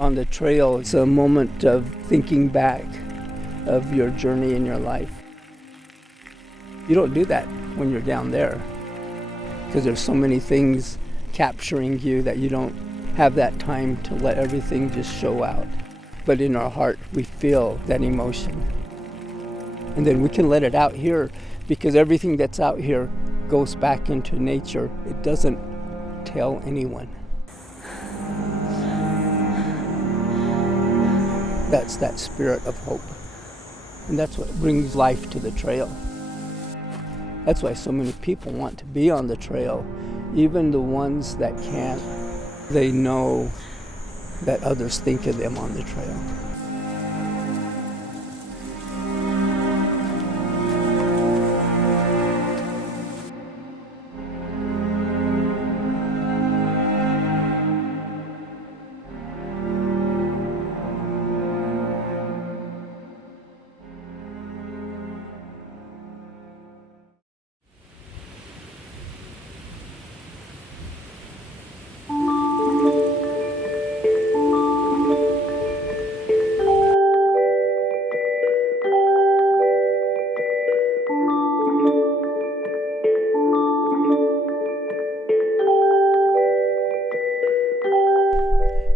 On the trail, it's a moment of thinking back of your journey in your life. You don't do that when you're down there because there's so many things capturing you that you don't have that time to let everything just show out. But in our heart, we feel that emotion. And then we can let it out here because everything that's out here goes back into nature. It doesn't tell anyone. That's that spirit of hope. And that's what brings life to the trail. That's why so many people want to be on the trail. Even the ones that can't, they know that others think of them on the trail.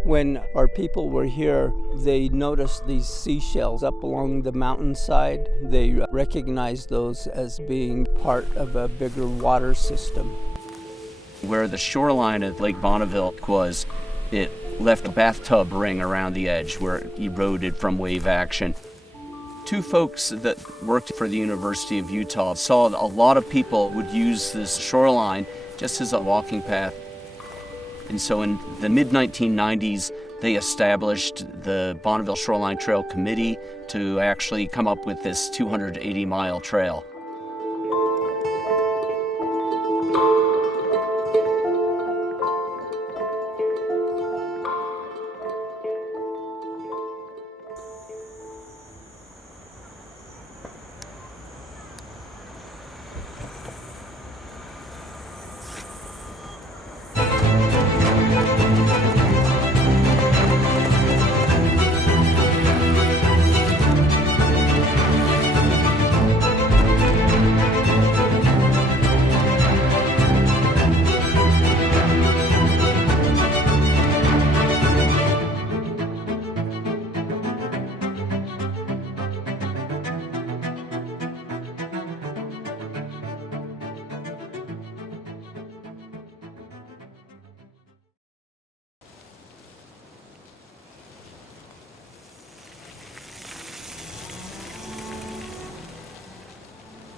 When our people were here, they noticed these seashells up along the mountainside. They recognized those as being part of a bigger water system. Where the shoreline of Lake Bonneville was, it left a bathtub ring around the edge where it eroded from wave action. Two folks that worked for the University of Utah saw a lot of people would use this shoreline just as a walking path. And so in the mid-1990s, they established the Bonneville Shoreline Trail Committee to actually come up with this 280-mile trail.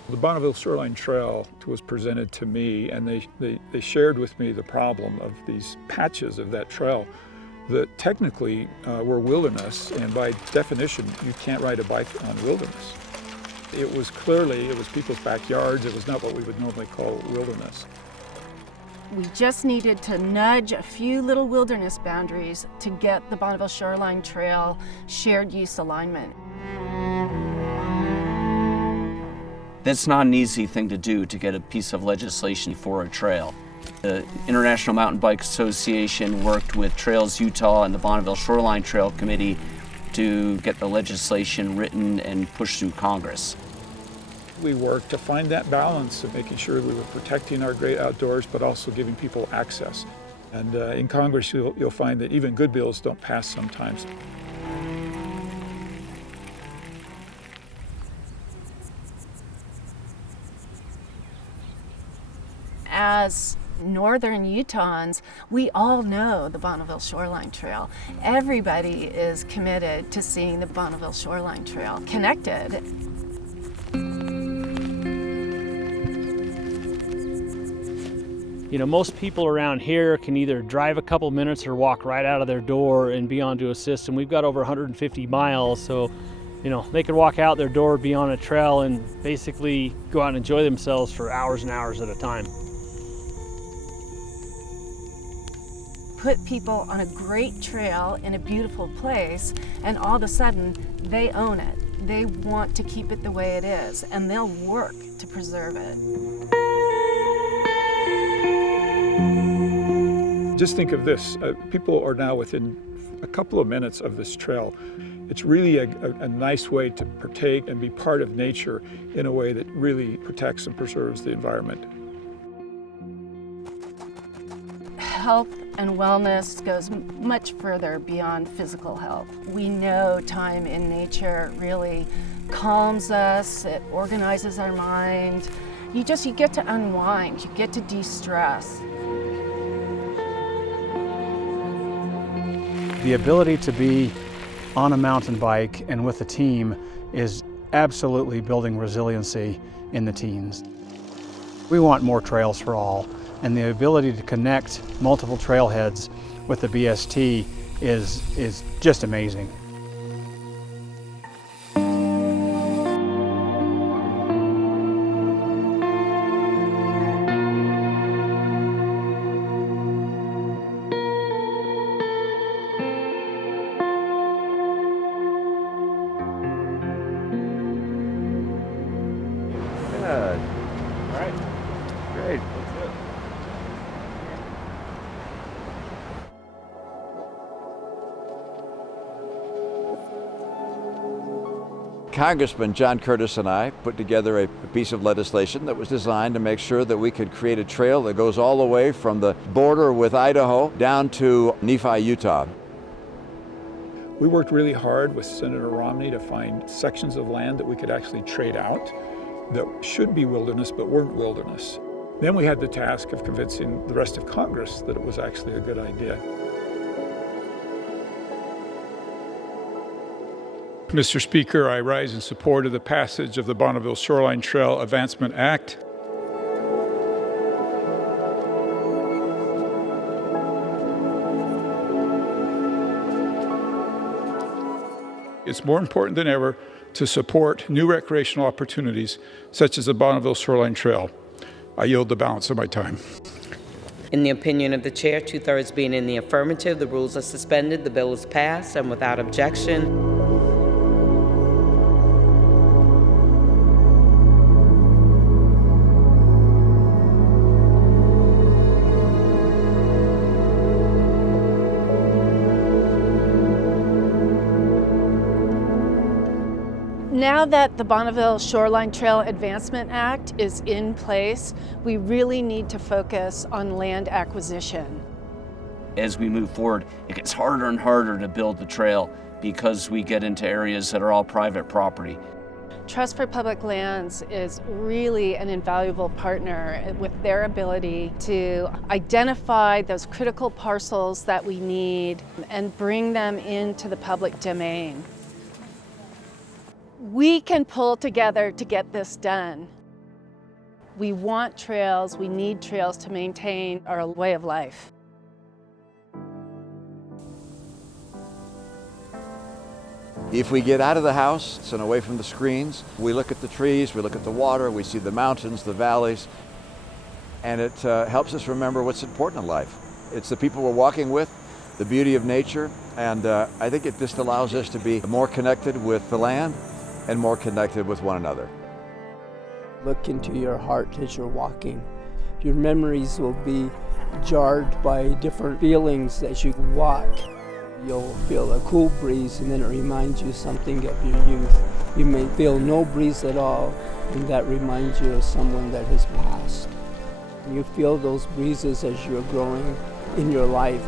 The Bonneville Shoreline Trail was presented to me, and they shared with me the problem of these patches of that trail that technically were wilderness, and by definition, you can't ride a bike on wilderness. It was people's backyards. It was not what we would normally call wilderness. We just needed to nudge a few little wilderness boundaries to get the Bonneville Shoreline Trail shared use alignment. That's not an easy thing to do, to get a piece of legislation for a trail. The International Mountain Bike Association worked with Trails Utah and the Bonneville Shoreline Trail Committee to get the legislation written and pushed through Congress. We worked to find that balance of making sure we were protecting our great outdoors, but also giving people access. And in Congress, you'll find that even good bills don't pass sometimes. As northern Utahns, we all know the Bonneville Shoreline Trail. Everybody is committed to seeing the Bonneville Shoreline Trail connected. You know, most people around here can either drive a couple minutes or walk right out of their door and be onto a system. We've got over 150 miles, so you know, they could walk out their door, be on a trail, and basically go out and enjoy themselves for hours and hours at a time. Put people on a great trail in a beautiful place, and all of a sudden they own it. They want to keep it the way it is, and they'll work to preserve it. Just think of this, people are now within a couple of minutes of this trail, it's really a nice way to partake and be part of nature in a way that really protects and preserves the environment. Health and wellness goes much further beyond physical health. We know time in nature really calms us, it organizes our mind. You get to unwind, you get to de-stress. The ability to be on a mountain bike and with a team is absolutely building resiliency in the teens. We want more trails for all, and the ability to connect multiple trailheads with the BST is just amazing. Good. All right. Great. Congressman John Curtis and I put together a piece of legislation that was designed to make sure that we could create a trail that goes all the way from the border with Idaho down to Nephi, Utah. We worked really hard with Senator Romney to find sections of land that we could actually trade out that should be wilderness but weren't wilderness. Then we had the task of convincing the rest of Congress that it was actually a good idea. Mr. Speaker, I rise in support of the passage of the Bonneville Shoreline Trail Advancement Act. It's more important than ever to support new recreational opportunities such as the Bonneville Shoreline Trail. I yield the balance of my time. In the opinion of the chair, 2/3 being in the affirmative, the rules are suspended, the bill is passed, and without objection. Now that the Bonneville Shoreline Trail Advancement Act is in place, we really need to focus on land acquisition. As we move forward, it gets harder and harder to build the trail because we get into areas that are all private property. Trust for Public Lands is really an invaluable partner with their ability to identify those critical parcels that we need and bring them into the public domain. We can pull together to get this done. We want trails, we need trails to maintain our way of life. If we get out of the house and away from the screens, we look at the trees, we look at the water, we see the mountains, the valleys, and it helps us remember what's important in life. It's the people we're walking with, the beauty of nature, and I think it just allows us to be more connected with the land and more connected with one another. Look into your heart as you're walking. Your memories will be jarred by different feelings as you walk. You'll feel a cool breeze and then it reminds you something of your youth. You may feel no breeze at all and that reminds you of someone that has passed. You feel those breezes as you're growing in your life.